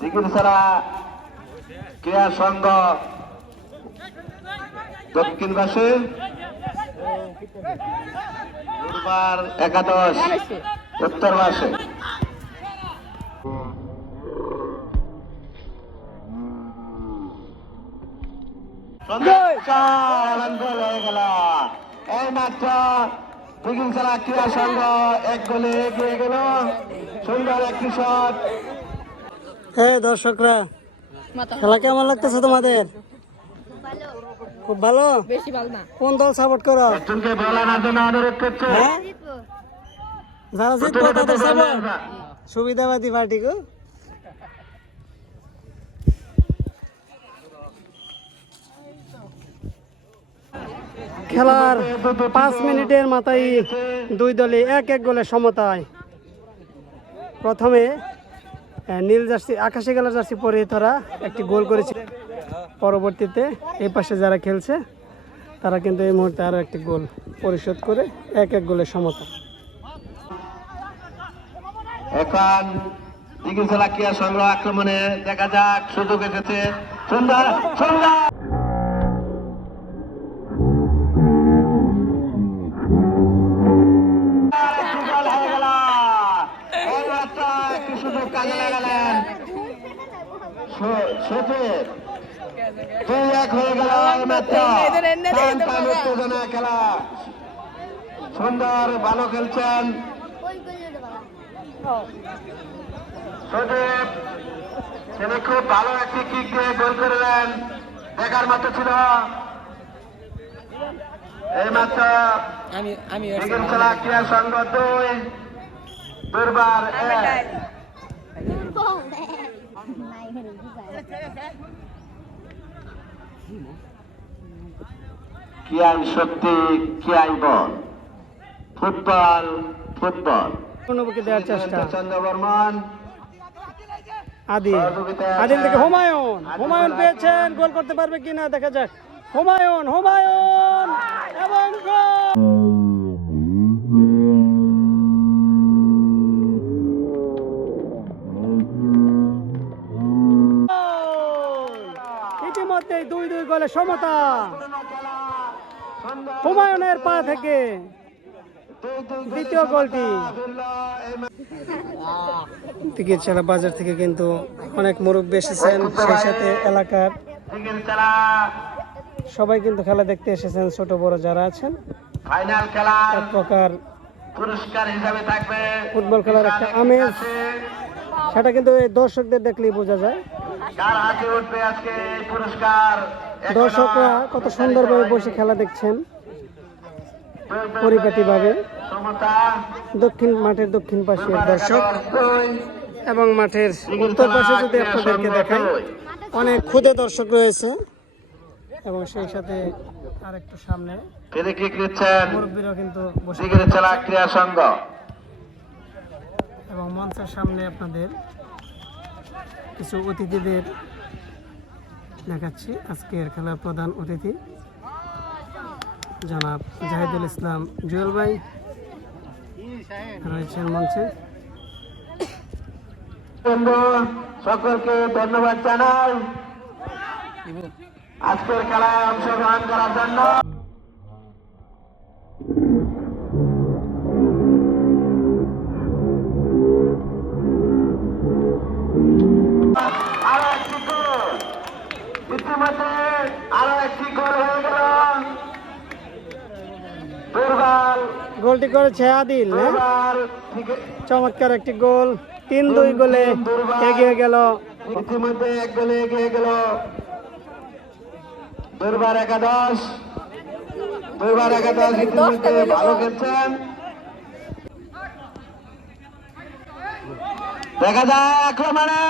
চিকিৎসারা ক্রিয়া সংঘ দক্ষিণ পাশে দুর্বার একাদশ উত্তর পাশে হয়ে গেল এই মাত্র চিকিৎসারা ক্রিয়া সংঘ এক গোলে এগিয়ে গেল সুন্দর একটি শট। হ্যাঁ দর্শকরা, খেলা কেমন লাগতেছে তোমাদের? খুব ভালো। বেশি ভালো না। কোন দল সাপোর্ট করো? একজনকে বল আনার জন্য অনুরোধ করছে। হ্যাঁ, যারা জিতবে তাদের সাপোর্ট। সুবিধাবাদী পার্টি গো। খেলার 5 মিনিটের মাথায় দুই দলে এক এক গোলে সমতায়। প্রথমে নীল জার্সি আকাশি কালার জার্সি পরে তারা একটি গোল করেছে। পরবর্তীতে এই পাশে যারা খেলছে তারা কিন্তু এই মুহূর্তে আরও একটি গোল পরিশোধ করে এক এক গোলে সমতা। এখন চিকিৎসা ক্রিয়া সংগ্রহ আক্রমণে দেখা যাক সুযোগ এসেছে। সুন্দর সুন্দর সুযোগ কাজে লাগালেন। হয়ে গেল উত্তেজনা খেলা। সুন্দর ভালো খেলছেন সজীব, তিনি খুব ভালো একটি কিক দিয়ে গোল করলেন, দেখার মতো ছিল। এই মাত্র খেলা ক্রিয়া সংঘ 2 দুর্বার 1। কিয়াই শক্তি কিয়াই বল, ফুটবল ফুটবল। অনুভূতি দেওয়ার চেষ্টা চন্দ্র বর্মন, আদিল থেকে হুমায়ুন পেয়েছেন, গোল করতে পারবে কিনা দেখা যাক। হুমায়ুন এবং ইতিমধ্যে 2-2 গোলে সমতা। হুমায়ুনের পা থেকে দ্বিতীয় গোলটি। চিকিৎসালয় বাজার থেকে কিন্তু অনেক মুরব্বী এসেছেন, সেই সাথে এলাকার সবাই কিন্তু খেলা দেখতে এসেছেন। ছোট বড় যারা আছেন, ফাইনাল খেলা এক প্রকার পুরস্কার হিসাবে থাকবে ফুটবল খেলার একটা আমেজ, সেটা কিন্তু এই দর্শকদের দেখলেই বোঝা যায়। কার হাতে উঠবে আজকে এই পুরস্কার? দর্শকরা কত সুন্দরভাবে বসে খেলা দেখছেন পরিপাটিভাবে। মাঠের দক্ষিণ পাশে দর্শক এবং মাঠের উত্তর পাশে যদি আপনাদেরকে দেখাই, অনেক ক্ষুদে দর্শক রয়েছে এবং সেই সাথে আরেকটু সামনে মুরব্বীরাও কিন্তু বসে ক্রিয়া সংঘ। এবং মঞ্চের সামনে আপনাদের কিছু অতিথিদের দেখাচ্ছি। আজকের খেলার প্রধান অতিথি জনাব জাহিদুল ইসলাম জুয়েল ভাই রয়েছেন মঞ্চে। সকলকে ধন্যবাদ জানাই আজকের খেলায় অংশগ্রহণ করার জন্য। ইতিমধ্যে আরো একটি গোল হয়ে গেল। গোলটি করেছে আদিল, চমৎকার একটি গোল। 3-2 গোলে এগিয়ে গেল। ইতিমধ্যে 1 গোলে এগিয়ে গেল দুর্বার একাদশ। ইতিমধ্যে ভালো খেলছেন। দেখা যায় আক্রমণে,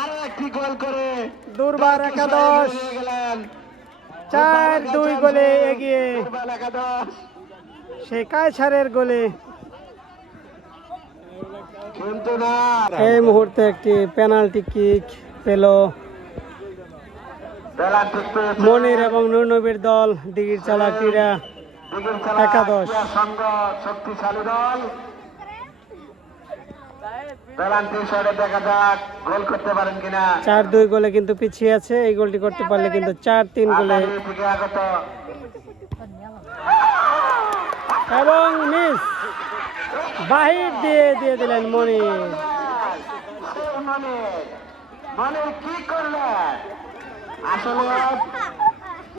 আরো একটি গোল করে দুর্বার একাদশ 4-2 গোলে এগিয়ে ফুটবল একাদশ সেই কায়সারের গোলে। কিন্তু না এই মুহূর্তে একটি পেনাল্টি কিক পেল পেনাল্টি পেয়েছে মনির এবং নুরনবীর দল দিঘির চালা ক্রীড়া দিঘিরতলা একাদশ। ক্রীড়া সংঘ শক্তিশালী দল। পেনাল্টি শটে দেখা যাক গোল করতে পারেন কিনা। 4-2 গোলে কিন্তু পিছিয়ে আছে, এই গোলটি করতে পারলে কিন্তু 4-3 গোলে আগামী থেকে আগত এবং মিস বাহির দিয়ে দিলেন মনির। মানে মানে কি করলেন আসলে